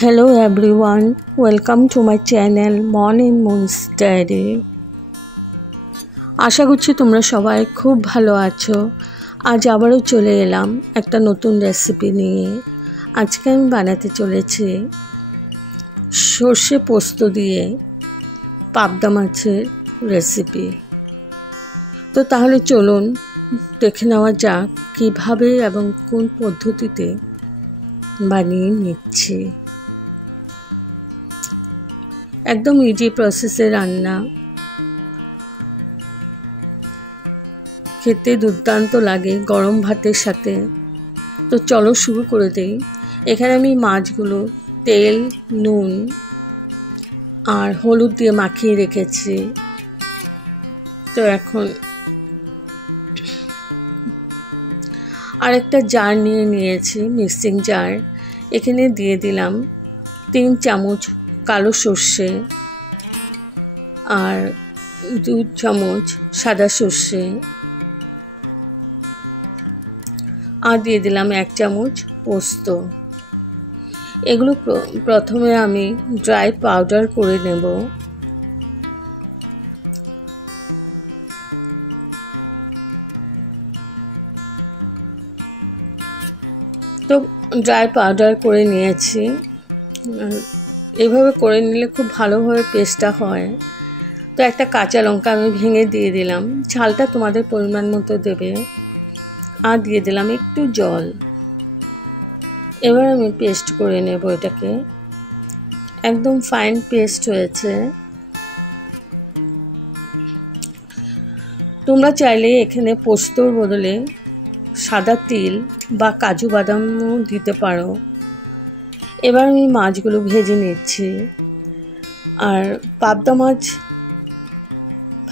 Hello everyone, welcome to my channel Morning Moon's Diary. আশা করছি তোমরা সবাই খুব ভালো আছো। আজ আবারও চলে এলাম একটা নতুন রেসিপি নিয়ে। আজকে আমি বানাতে চলেছি সর্ষে পোস্ত দিয়ে পাবদা মাছের রেসিপি। তো তাহলে চলুন দেখে নেওয়া যাক কিভাবে এবং কোন পদ্ধতিতে বানিয়ে নিচ্ছি। একদম ইজি প্রসেসে রান্না, খেতে দুর্দান্ত লাগে গরম ভাতের সাথে। তো চলো শুরু করে দেই। এখানে আমি মাছগুলো তেল, নুন আর হলুদ দিয়ে মাখিয়ে রেখেছি। তো এখন আরেকটা জার নিয়ে নিয়েছি, মিক্সিং জার। এখানে দিয়ে দিলাম 3 চামচ কালো সর্ষে আর 2 চামচ সাদা সর্ষে, আর দিয়ে দিলাম 1 চামচ পোস্ত। এগুলো প্রথমে আমি ড্রাই পাউডার করে নেব। তো ড্রাই পাউডার করে নিয়েছি। এইভাবে করে নিলে খুব ভালোভাবে পেস্টটা হয়। তো একটা কাঁচা লঙ্কা আমি ভেঙে দিয়ে দিলাম, ঝালটা তোমাদের পরিমাণ মতো দেবে। আর দিয়ে দিলাম একটু জল। এবার আমি পেস্ট করে নেব এটাকে। একদম ফাইন পেস্ট হয়েছে। তোমরা চাইলে এখানে পোস্তর বদলে সাদা তিল বা কাজু বাদামও দিতে পারো। এবার আমি মাছগুলো ভেজে নিচ্ছি। আর পাবদা মাছ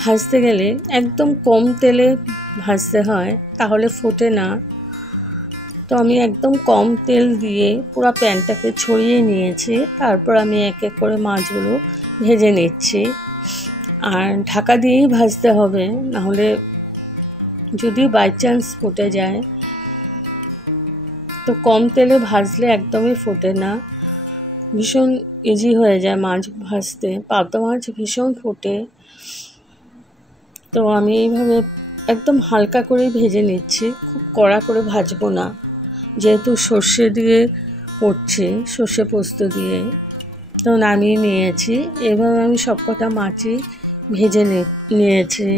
ভাজতে গেলে একদম কম তেলে ভাজতে হয়, তাহলে ফোটে না। তো আমি একদম কম তেল দিয়ে পুরো প্যানটাকে ছড়িয়ে নিয়েছি। তারপর আমি এক এক করে মাছগুলো ভেজে নিচ্ছি। আর ঢাকা দিয়েই ভাজতে হবে, নাহলে যদি বাই চান্স ফুটে যায়। তো কম তেলে ভাজলে একদমই ফোটে না, ভীষণ ইজি হয়ে যায় মাছ ভাজতে। পাবদা মাছ ভীষণ ফোটে। তো আমি এইভাবে একদম হালকা করে ভেজে নিচ্ছি, খুব কড়া করে ভাজবো না, যেহেতু সর্ষে দিয়ে করছি, সর্ষে পোস্ত দিয়ে। তো নামিয়ে নিয়েছি। এভাবে আমি সবকটা মাছই ভেজে নিয়েছি।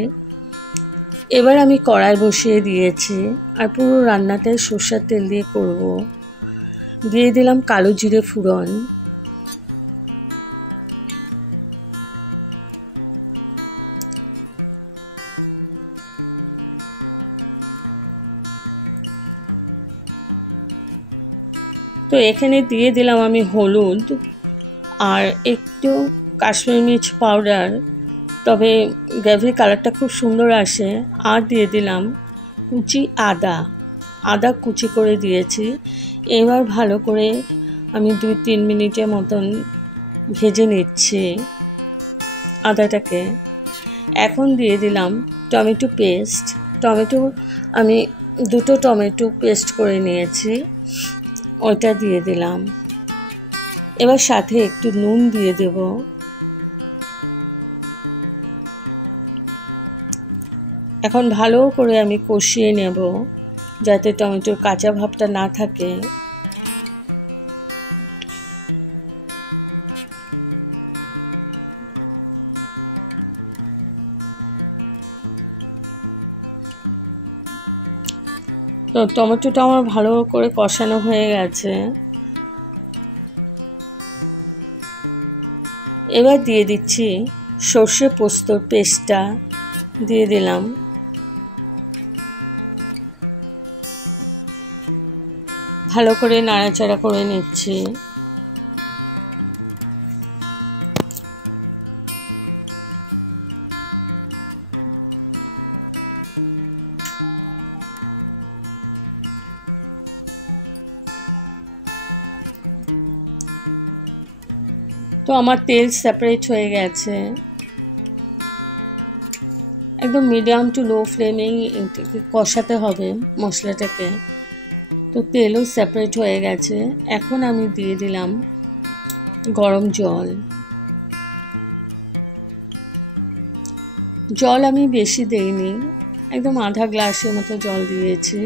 এবার আমি কড়াই বসিয়ে দিয়েছি, আর পুরো রান্নাটাই সর্ষের তেল দিয়ে করব। দিয়ে দিলাম কালো জিরে ফোড়ন, তো এখানে দিয়ে দিলাম আমি হলুদ আর একটু কাশ্মীরি মির্চ পাউডার, তবে গ্রেভির কালারটা খুব সুন্দর আসে। আর দিয়ে দিলাম কুচি আদা কুচি করে দিয়েছি। এবার ভালো করে আমি 2-3 মিনিটের মতন ভেজে নিচ্ছি আদাটাকে। এখন দিয়ে দিলাম টমেটো পেস্ট। আমি 2টো টমেটো পেস্ট করে নিয়েছি, ওইটা দিয়ে দিলাম। এবার সাথে একটু নুন দিয়ে দেব। এখন ভালো করে আমি কষিয়ে নেব, যাতে টমেটোর কাঁচা ভাবটা না থাকে। তো টমেটোটা আমার ভালো করে কষানো হয়ে গেছে। এবার দিয়ে দিচ্ছি সর্ষে পোস্তর পেস্টটা, দিয়ে দিলাম। ভালো করে নাড়াচাড়া করে নিচ্ছি। তো আমার তেল সেপারেট হয়ে গেছে। একদম মিডিয়াম টু লো ফ্লেমে কষাতে হবে মশলাটাকে। তো তেলও সেপারেট হয়ে গেছে। এখন আমি দিয়ে দিলাম গরম জল। জল আমি বেশি দেইনি, একদম আধা গ্লাসের মতো জল দিয়েছি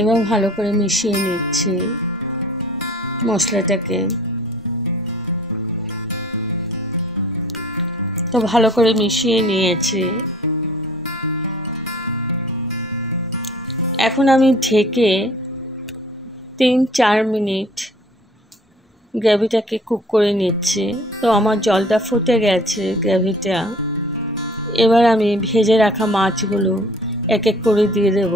এবং ভালো করে মিশিয়ে নিচ্ছি মশলাটাকে। তো ভালো করে মিশিয়ে নিয়েছি। এখন আমি ঢেকে 3-4 মিনিট গ্রেভিটাকে কুক করে নিচ্ছি। তো আমার জলটা ফুটে গেছে গ্রেভিটা। এবার আমি ভেজে রাখা মাছগুলো এক এক করে দিয়ে দেব।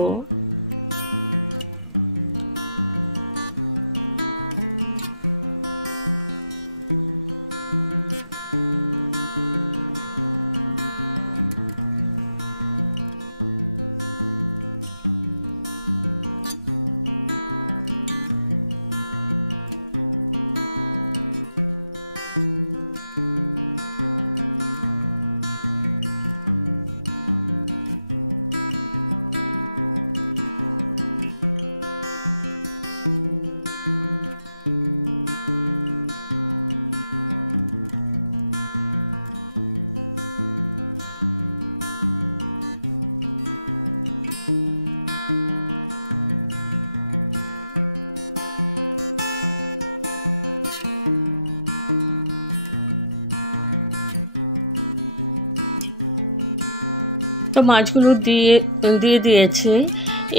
তো মাছগুলো দিয়ে দিয়েছে।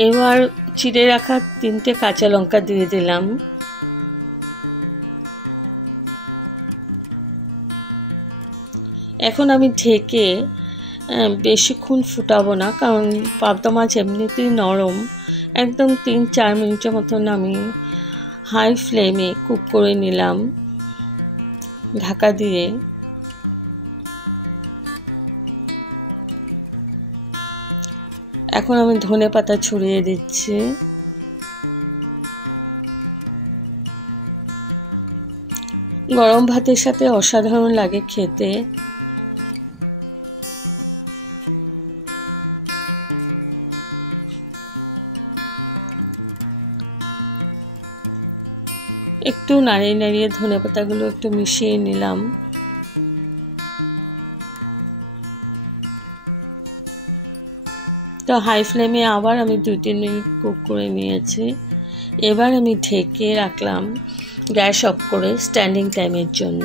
এবার চিড়ে রাখা 3টে কাঁচা লঙ্কা দিয়ে দিলাম। এখন আমি ঢেকে বেশিক্ষণ ফুটাবো না, কারণ পাবদা মাছ এমনিতেই নরম। একদম 3-4 মিনিটের মতন আমি হাই ফ্লেমে কুক করে নিলাম ঢাকা দিয়ে। এখন আমি ধনেপাতা ছড়িয়ে দিচ্ছি। গরম ভাতের সাথে অসাধারণ লাগে খেতে। একটু নাড়িয়ে নাড়িয়ে ধনেপাতাগুলো একটু মিশিয়ে নিলাম। তো হাই ফ্লেমে আবার আমি 2-3 মিনিট কুক করে নিয়েছি। এবার আমি ঢেকে রাখলাম গ্যাস অফ করে স্ট্যান্ডিং টাইমের জন্য।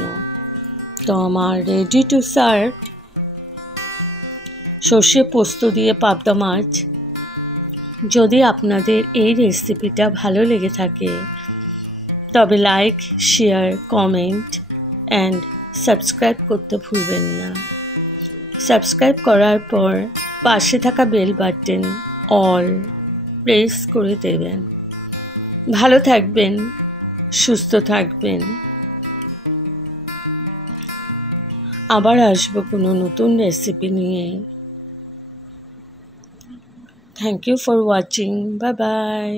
তো আমার রেডি টু সার্ভ সর্ষে পোস্ত দিয়ে পাবদা মাছ। যদি আপনাদের এই রেসিপিটা ভালো লেগে থাকে তবে like, share, comment and subscribe করতে ভুলবেন না। সাবস্ক্রাইব করার পর পাশে থাকা বেল বাটন অল প্রেস করে দেবেন। ভালো থাকবেন, সুস্থ থাকবেন। আবার আসবো কোনো নতুন রেসিপি নিয়ে। Thank you for watching. Bye by.